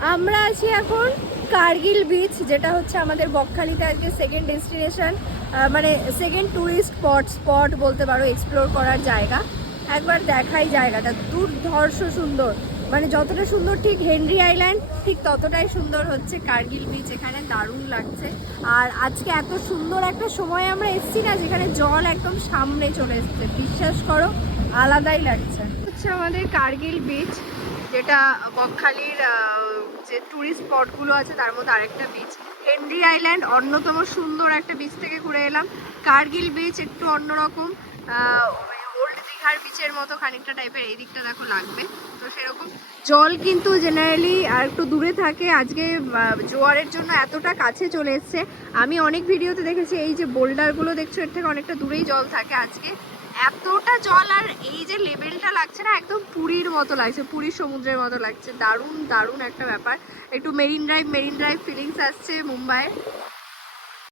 আমরা আছি এখন কার্গিল বিচ, যেটা হচ্ছে আমাদের বকখালিতে আজকে সেকেন্ড ডেস্টিনেশন, মানে সেকেন্ড ট্যুরিস্ট স্পট বলতে পারো, এক্সপ্লোর করার জায়গা। একবার দেখাই জায়গাটা, দুর্ধর্ষ সুন্দর। মানে যতটা সুন্দর ঠিক হেনরি আইল্যান্ড, ঠিক ততটাই সুন্দর হচ্ছে কার্গিল বিচ। এখানে দারুণ লাগছে। আর আজকে এত সুন্দর একটা সময় আমরা এসেছি না, যেখানে জল একদম সামনে চলে এসছে, বিশ্বাস করো আলাদাই লাগছে। হচ্ছে আমাদের কার্গিল বিচ, যেটা বকখালির যে ট্যুরিস্ট স্পটগুলো আছে তার মধ্যে আরেকটা বিচ। হেনরি আইল্যান্ড অন্যতম সুন্দর একটা বিচ থেকে ঘুরে এলাম। কার্গিল বিচ একটু অন্যরকম, ওল্ড দীঘার বিচের মতো খানিকটা টাইপের। এই দিকটা দেখো লাগবে তো সেরকম। জল কিন্তু জেনারেলি আর একটু দূরে থাকে, আজকে জোয়ারের জন্য এতটা কাছে চলে এসছে। আমি অনেক ভিডিওতে দেখেছি এই যে বোল্ডারগুলো দেখছো, এর থেকে অনেকটা দূরেই জল থাকে। আজকে এতটা জল, আর এই যে লেভেলটা লাগছে না, একদম পুরীর মতো লাগছে, পুরীর সমুদ্রের মতো লাগছে। দারুণ দারুণ একটা ব্যাপার। একটু মেরিন ড্রাইভ ফিলিংস আসছে মুম্বাইয়ের।